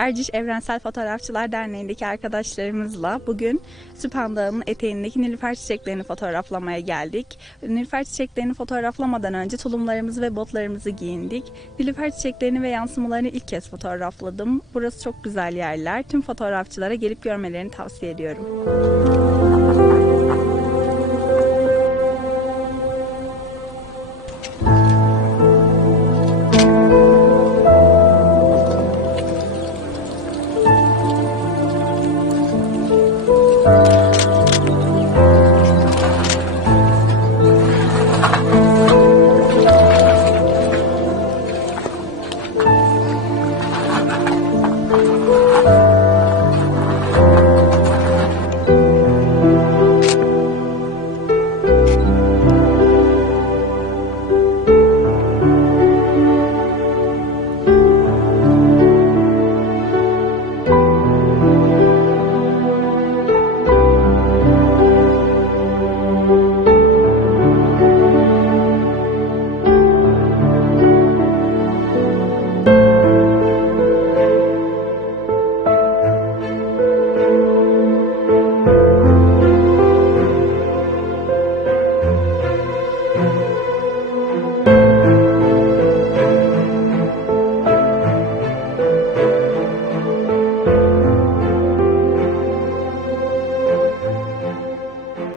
Erciş Evrensel Fotoğrafçılar Derneği'ndeki arkadaşlarımızla bugün Süphan Dağı'nın eteğindeki Nilüfer çiçeklerini fotoğraflamaya geldik. Nilüfer çiçeklerini fotoğraflamadan önce tulumlarımızı ve botlarımızı giyindik. Nilüfer çiçeklerini ve yansımalarını ilk kez fotoğrafladım. Burası çok güzel yerler. Tüm fotoğrafçılara gelip görmelerini tavsiye ediyorum. Müzik